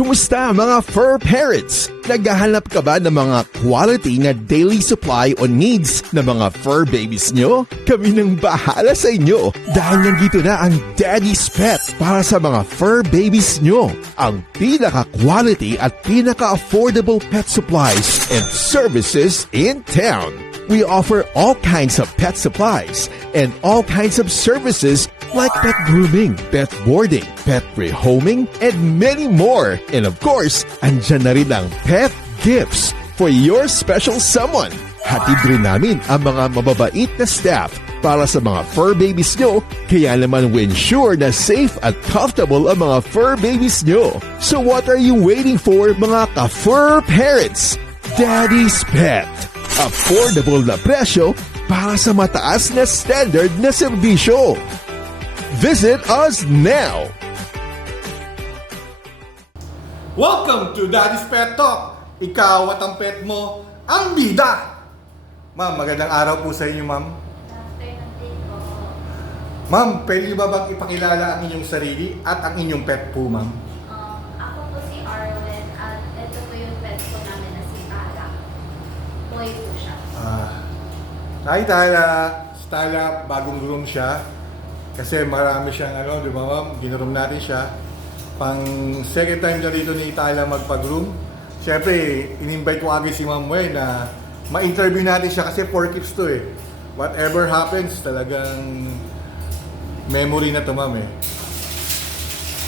Kumusta mga fur parents? Naghahanap ka ba ng mga quality na daily supply o needs ng mga fur babies nyo? Kami nang bahala sa inyo dahil nandito na ang Daddy's Pet para sa mga fur babies nyo. Ang pinaka-quality at pinaka-affordable pet supplies and services in town. We offer all kinds of pet supplies and all kinds of services like pet grooming, pet boarding, pet rehoming, and many more. And of course, andyan na rin ang pet gifts for your special someone. Hatid rin namin ang mga mababait na staff para sa mga fur babies nyo, kaya naman we ensure na safe at comfortable ang mga fur babies nyo. So what are you waiting for, mga ka-fur parents? Daddy's Pet. Affordable na presyo para sa mataas na standard na serbisyo. Visit us now! Welcome to Daddy's Pet Talk! Ikaw at ang pet mo, ang bida! Ma'am, magandang araw po sa inyo, ma'am. Ma'am, pwede niyo ba bang ipakilala ang inyong sarili at ang inyong pet po, ma'am? Ako po si Arwen at ito po yung pet ko namin na si Tala. Boy po siya. Si Tala, bagong groom siya. Kasi marami siyang di ba ma'am? Ginorom natin siya. Pang second time na dito ni Tala magpag-groom. Siyempre, in-invite ko agad si Ma'am Wen na ma-interview natin siya kasi 4 keeps to eh. Whatever happens, talagang memory na to, ma'am eh.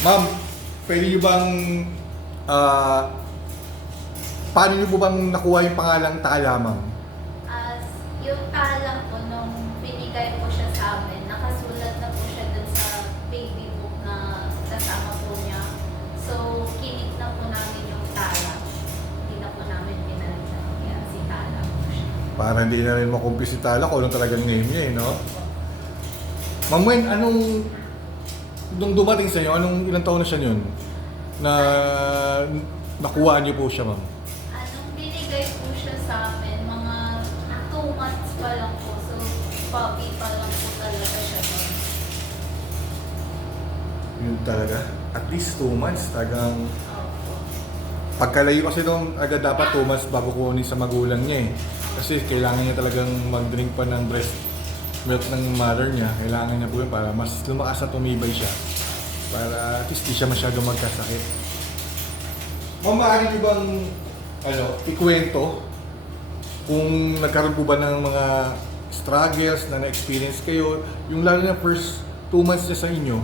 Ma'am, pwede nyo bang paano nyo po bang nakuha yung pangalang Tala, ma'am? Yung Tala po, nung binigay po siya sa amin, nakasulat na po siya dun sa baby book na kasama po niya. So, kinik na po namin yung Tala. Hindi na po namin pinalitan. Kaya si Tala po siya. Para hindi na rin makumpis si Tala kung anong talagang name niya eh, no? Ma'am Wen, nung dumating sa inyo, ilang taon na siya yun? Na nakuha niyo po siya, ma'am? Anong binigay po siya sa amin, mga 2 months pa lang po. So, puppy pa lang po talaga siya doon. Yun talaga. At least 2 months. Tagang Opo. pagkalayo kasi doon, agad dapat 2 months bago kunin sa magulang niya eh. Kasi kailangan niya talagang mag-drink pa ng breast milk ng mother niya. Kailangan niya po yun para mas lumakas at tumibay siya. Para at least di siya masyado magkasakit. Ma'am, maaari niyo bang ikwento kung nagkaroon po ba ng mga struggles na na-experience kayo, yung lalo na first 2 months niya sa inyo?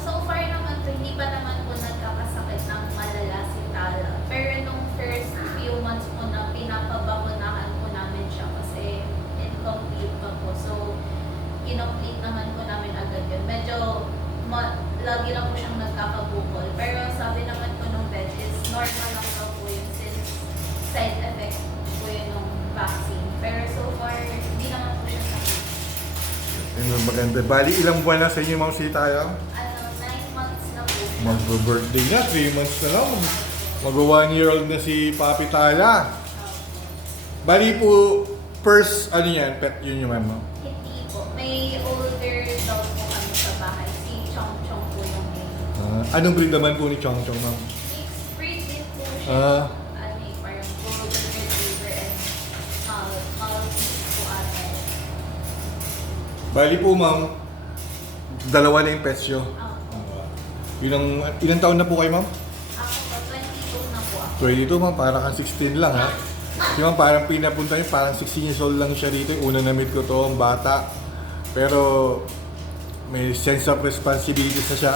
So far naman po, hindi pa naman po nagkakasakit ng malala si Tala. Pero nung first few months po na pinapabakunahan po namin siya kasi incomplete pa po. So, in-complete naman po namin agad yun. Medyo lagi lang po siyang nagkakabukol. Pero sabi naman po nung vet is normal lang daw po yun since side effect po yun ng vaccine. Pero so far, hindi naman po siya sakit. Ayun, maganda. Bali, ilang buwan na sa inyo, Ma'am si Tala? 9 months na po siya. Mag-birthday na, 3 months na lang. Mag-1-year-old na si Papi Tala. Bali po, first, pet yun yung ma'am? Hindi po. May older dog po kami sa bahay. Si Chong Chong po yung name. Anong breed naman po ni Chong Chong, ma'am? Mixed breed din po siya. Parang golden retriever and Maltese po ata. Bali po, ma'am, dalawa na yung pets nyo. Ilang taon na po kayo, ma'am? Ako po, 22 na po ako. 22, ma'am, parang kang 16 lang, ha? Kasi ma'am, parang pinapunta niyo, parang 16 years old lang siya dito. Una na-meet ko to, ang bata. Pero may sense of responsibilities na siya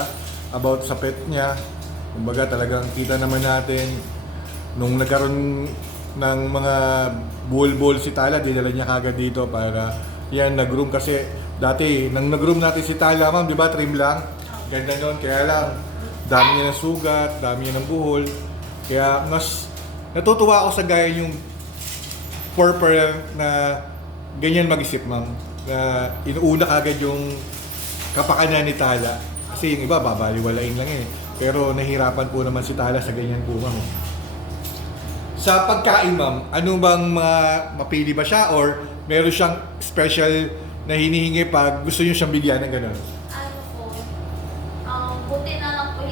about sa pet niya. Kumbaga talagang kita naman natin nung nagkaroon ng mga bull si Tala, dinala niya kagad dito para yan, nag-groom kasi dati, nang nag-groom natin si Tala, ma'am, di ba, trim lang? Ganda nun, kaya lang, dami niya ng sugat, dami niya ng buhol. Kaya mas natutuwa ako sa gaya yung for parent na ganyan mag-isip, ma'am. Na inuuna kagad yung kapakanan ni Tala. Kasi yung iba, babaliwalain lang eh. Pero nahirapan po naman si Tala sa ganyan po, ma'am. Sa pagkain, ma'am, ano bang mapili ba siya or meron siyang special na hinihingi pag gusto niyo siyang bigyan ng gano'n? Buti na lang po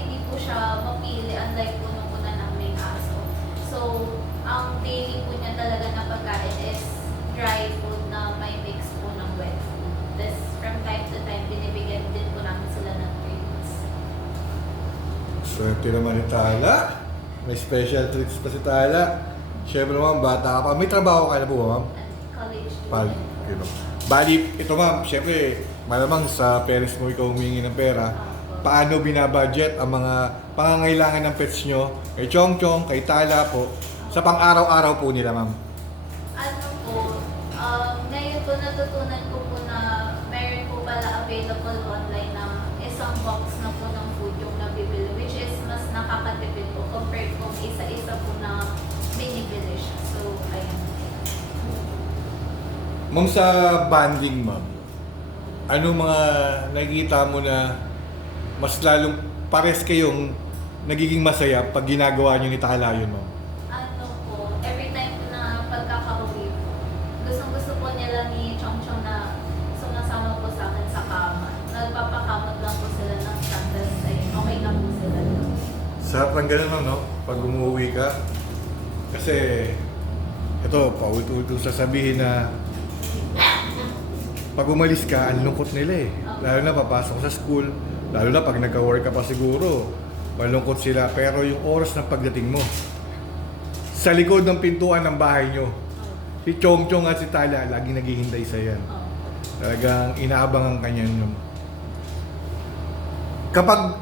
Swerte naman ni Tala. May special treats pa si Tala. Siyempre ma'am, bata ka pa. May trabaho ka na po ma'am? College Pal, student. you know. Bali, ito ma'am, siyempre, malamang sa parents mo ikaw humingi ng pera. Paano binabudget ang mga pangangailangan ng pets nyo kay Chong Chong, kay Tala po, sa pang-araw-araw po nila ma'am? Ano po, ngayon po natutunan ko po na meron po pala available online na isang box na po ng food yung nabibili, which is mas nakakatipid po compared kung isa-isa po na binibili siya. So, ayun. Ma'am, sa banding ma'am, ano mga nakikita mo na mas lalong pares kayong nagiging masaya pag ginagawa nyo ni Tala yun ma'am? Ano po, every time po na pagkakauwi po, gustong-gusto po nila ni Chong Chong na sumasama po sa akin sa kama. Nagpapakamot lang po sila ng sandals, ay okay na po sila. Sarap ng ganun no? Pag umuwi ka. Kasi, ito, paulit-ulit sasabihin na pag umalis ka, ang lungkot nila eh. Lalo na papasok sa school, lalo na pag nagka-work ka pa siguro, malungkot sila. Pero yung oras ng pagdating mo, sa likod ng pintuan ng bahay nyo, si Chong Chong at si Tala, laging naghihintay sa yan. Talagang inaabangan ka niyan. Kapag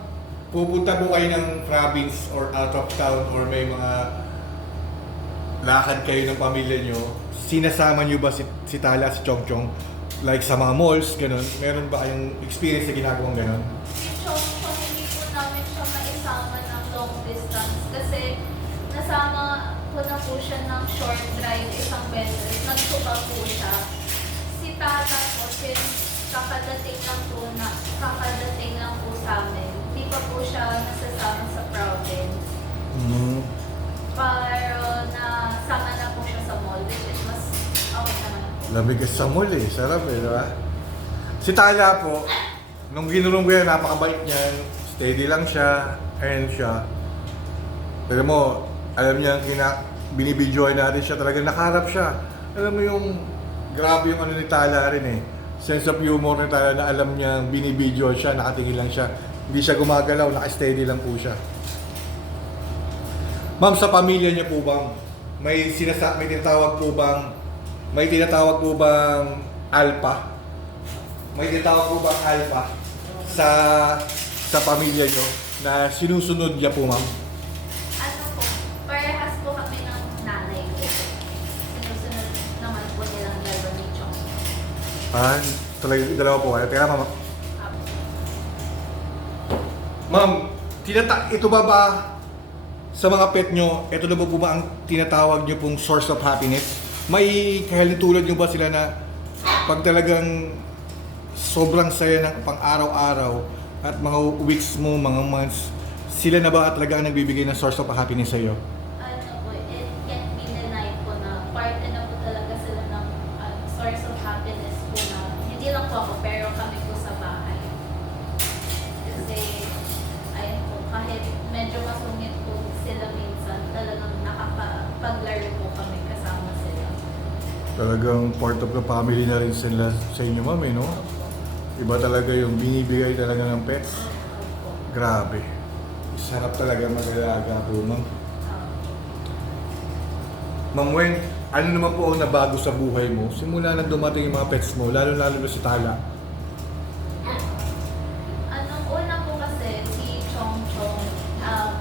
pupunta po kayo ng province or out of town or may mga lakad kayo ng pamilya nyo, sinasama nyo ba si Tala at si Chong Chong? Like sa mga malls, ganun. Meron ba kayong experience na ginagawang ganun? Si Chong Chong, hindi po namin siya maisama ng long distance kasi nasama ko na po siya ng short drive isang beses. Nagsuka po siya. Si Tata po, since kakadating lang po sa amin, hindi pa po siya nasasama sa province. Pero nasama na po siya sa mall, which is mas okay naman po. Lamig ka sa mall eh. Sarap eh, di ba? Si Tala po, nung ginulong ko yan, napakabait niyan. Steady lang siya. Ayan siya. Pero mo, alam niya, binibidyoan natin siya. Talagang nakaharap siya. Alam mo yung, grabe yung ano ni Tala rin eh. Sense of humor ni Tala na alam niya, binibidyoan siya, nakatingin lang siya. Hindi siya gumagalaw, naka-steady lang po siya. Ma'am, sa pamilya niya po bang, may tinatawag po bang alpha? May tinatawag po bang alpha sa pamilya nyo na sinusunod niya po, ma'am? Ano po, parehas po kami ng nanay ko. Sinusunod naman po nilang dalawa ni Chong. Talaga, dalawa po kayo. Kaya, ma'am, ma'am, ito ba sa mga pet nyo, ito na po ba ang tinatawag nyo pong source of happiness? May kahalintulad nyo ba sila na pag talagang sobrang saya ng pang-araw-araw at mga weeks mo, mga months, sila na ba talaga ang nagbibigay ng source of happiness sa iyo? Ano po, it can't be denied po na parte na po talaga sila ng source of happiness po na hindi lang po ako pero kami po sa bahay. Kasi, ayun po, kahit medyo masungit po sila minsan, talagang nakapaglaro po kami kasama sila. Talagang part of the family na rin sila sa inyo, ma'am, eh, no? Iba talaga yung binibigay talaga ng pets. Grabe. Sarap talaga mag-alaga po, ma'am. Ma'am Wen, ano naman po ang nabago sa buhay mo? Simula nang dumating yung mga pets mo, lalo-lalo na si Tala. Una po kasi si Chong Chong,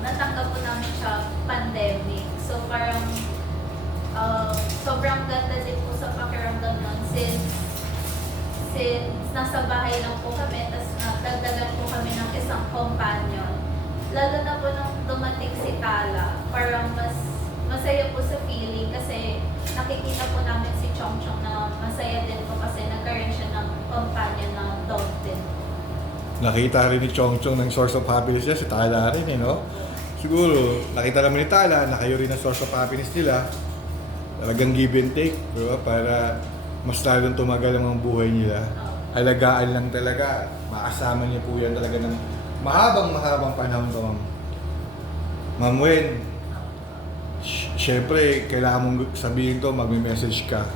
natanggap po namin siya pandemic. So parang sobrang ganda din po sa pakiramdam nun since nasa bahay lang po kami, tapos nagdagdagan po kami ng isang companion. Lalo na po nung dumating si Tala, parang mas masaya po sa feeling kasi nakikita po namin si Chong Chong na masaya din po kasi nagkaroon siya ng companion na dog din po. Nakita rin ni Chong Chong ng source of happiness niya, si Tala rin, eh, no? Siguro, nakita naman ni Tala na kayo rin ang source of happiness nila. Talagang give and take, di ba? Para mas lalong tumagal ang mga buhay nila. Alagaan lang talaga. Makasama niya po yan talaga ng mahabang panahon to, ma'am. Ma'am Wen, syempre, kailangan mong sabihin to, magme-message ka.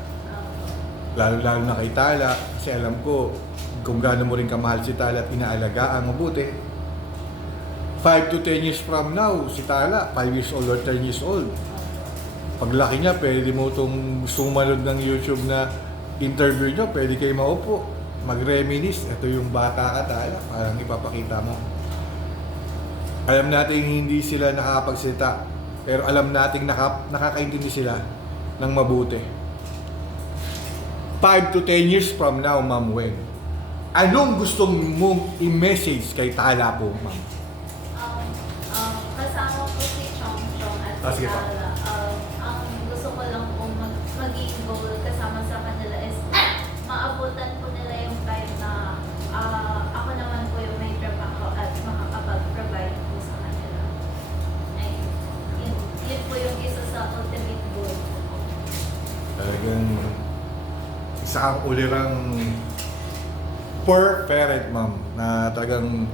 Lalo-lalo na kay Tala, kasi alam ko, kung gaano mo rin kamahal si Tala at inaalagaan mabuti. 5 to 10 years from now, si Tala, 5 years old or 10 years old. Paglaki niya, pwede mo itong gusto manood ng YouTube na interview nyo, pwede kayo maupo, mag-reminisce. Ito yung bata ka, Tala, parang ipapakita mo. Alam natin hindi sila nakakapagsalita, pero alam natin nakakaintindi sila ng mabuti. 5 to 10 years from now, Ma'am Wen, anong gustong mong i-message kay Tala po, Ma'am? Kasama po si Chong Chong at si Sige pa. Tala. Ang gusto ko lang po maging goal kasama sa kanila is maabutan po nila yung time na ako naman po yung may trabaho at makakapag-provide po sa kanila. Ay, yun po yung isa sa ultimate goal ko po. Talagang isa kang ulirang per parent, Ma'am, na talagang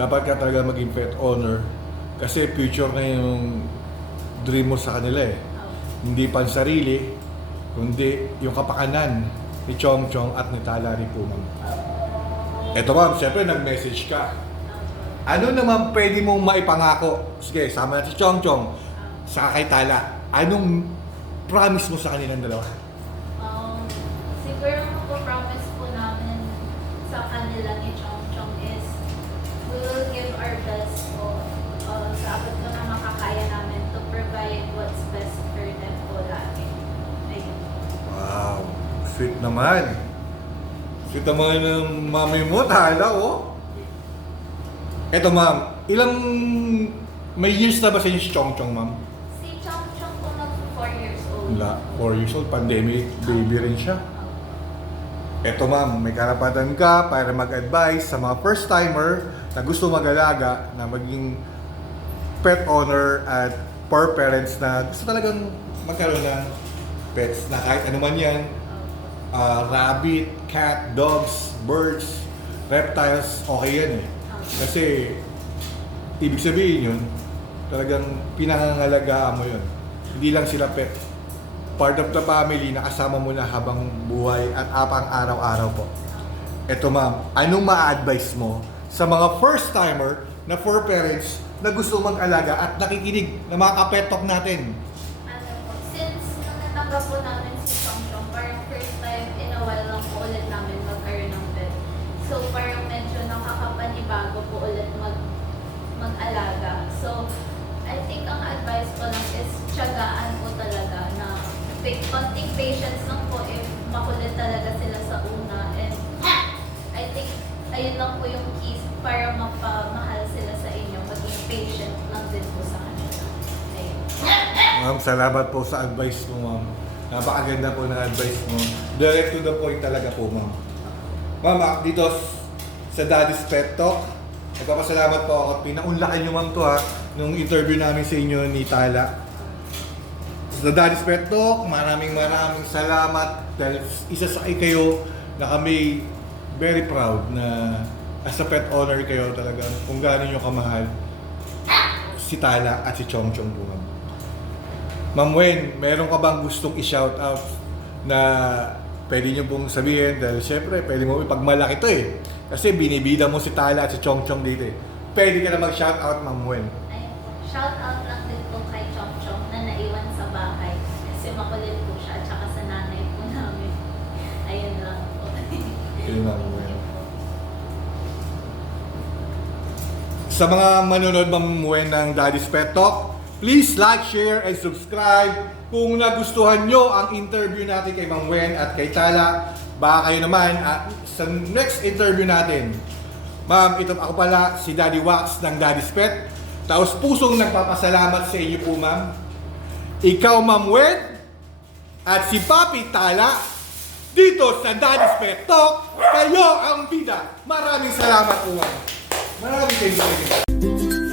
dapat ka talaga maging pet owner kasi future na yung dream mo sa kanila eh. Hindi pansarili, kundi yung kapakanan ni Chong Chong at ni Tala rin po, Ma'am. Eto, Ma'am, siyempre nag-message ka. Ano naman pwede mong maipangako? Sige, sama natin si Chong Chong sa kay Tala. Anong promise mo sa kanilang dalawa? Siguro promise po namin sa kanila ni Chong Chong is we will give our best po sa abot ko na makakaya namin to provide what's best for them po lagi. Ayun. Wow, sweet naman. Sweet naman ng mami mo, Tala, oh. Eto, Ma'am, may years na ba sa inyo si Chong Chong, Ma'am? Si Chong Chong po mag 4 years old. Wala, 4 years old, pandemic baby rin siya. Eto, Ma'am, may karapatan ka para mag-advise sa mga first-timer na gusto mag-alaga, na maging pet owner at for parents na gusto talagang magkaroon ng pets na kahit ano man yan, rabbit, cat, dogs, birds, reptiles, okay yan eh. Kasi ibig sabihin yun, talagang pinangangalagaan mo yun. Hindi lang sila pet. Part of the family na kasama mo na habang buhay at apang araw-araw po. Eto, Ma'am, anong ma-advise mo sa mga first-timer na for parents na gusto mag-alaga at nakikinig na mga kapet talk natin? Ano po, since natanggap po namin si Chong Chong, parang first time in a while lang po ulit namin magkaroon ng pet. So parang medyo nakakapanibago po ulit mag-alaga. So I think ang advice ko lang is tiyagaan po talaga na konting patience lang po if makulit talaga sila sa una. And I think ayun lang po yung keys para mapamahal sila sa inyo. Maging patient lang din po sa kanila. Ayun. Ma'am, salamat po sa advice mo, Ma'am. Napakaganda po ng advice mo. Direct to the point talaga po, Ma'am. Ma'am, dito sa Daddy's Pet Talk, nagpapasalamat po ako. Pinaunlakan nyo, Ma'am, to ha, nung interview namin sa inyo ni Tala. Sa Daddy's Pet Talk, maraming salamat dahil isa sa kayo na kami very proud na as a pet owner kayo talaga kung gaano nyo kamahal si Tala at si Chong Chong po, Ma'am. Ma'am Wen, meron ka bang gustong i-shout out na pwede nyo pong sabihin? Dahil syempre, pwede mo ipagmalaki to eh. Kasi binibida mo si Tala at si Chong Chong dito eh. Pwede ka na mag-shout out, Ma'am Wen. Ayun po. Shout out lang din po kay Chong Chong na naiwan sa bahay. Kasi makulit po siya at saka sa nanay po namin. Ayun lang po. Yun lang, Ma'am Wen. Sa mga manonood, Ma'am Wen, ng Daddy's Pet Talk, please like, share, and subscribe. Kung nagustuhan nyo ang interview natin kay Ma'am Wen at kay Tala, baka kayo naman sa next interview natin. Ma'am, ito ako pala si Daddy Wax ng Daddy's Pet. Taos pusong nagpapasalamat sa inyo po, Ma'am. Ikaw, Ma'am Wen, at si Papi Tala, dito sa Daddy's Pet Talk, kayo ang bida. Maraming salamat po, Ma'am. Maraming thank you.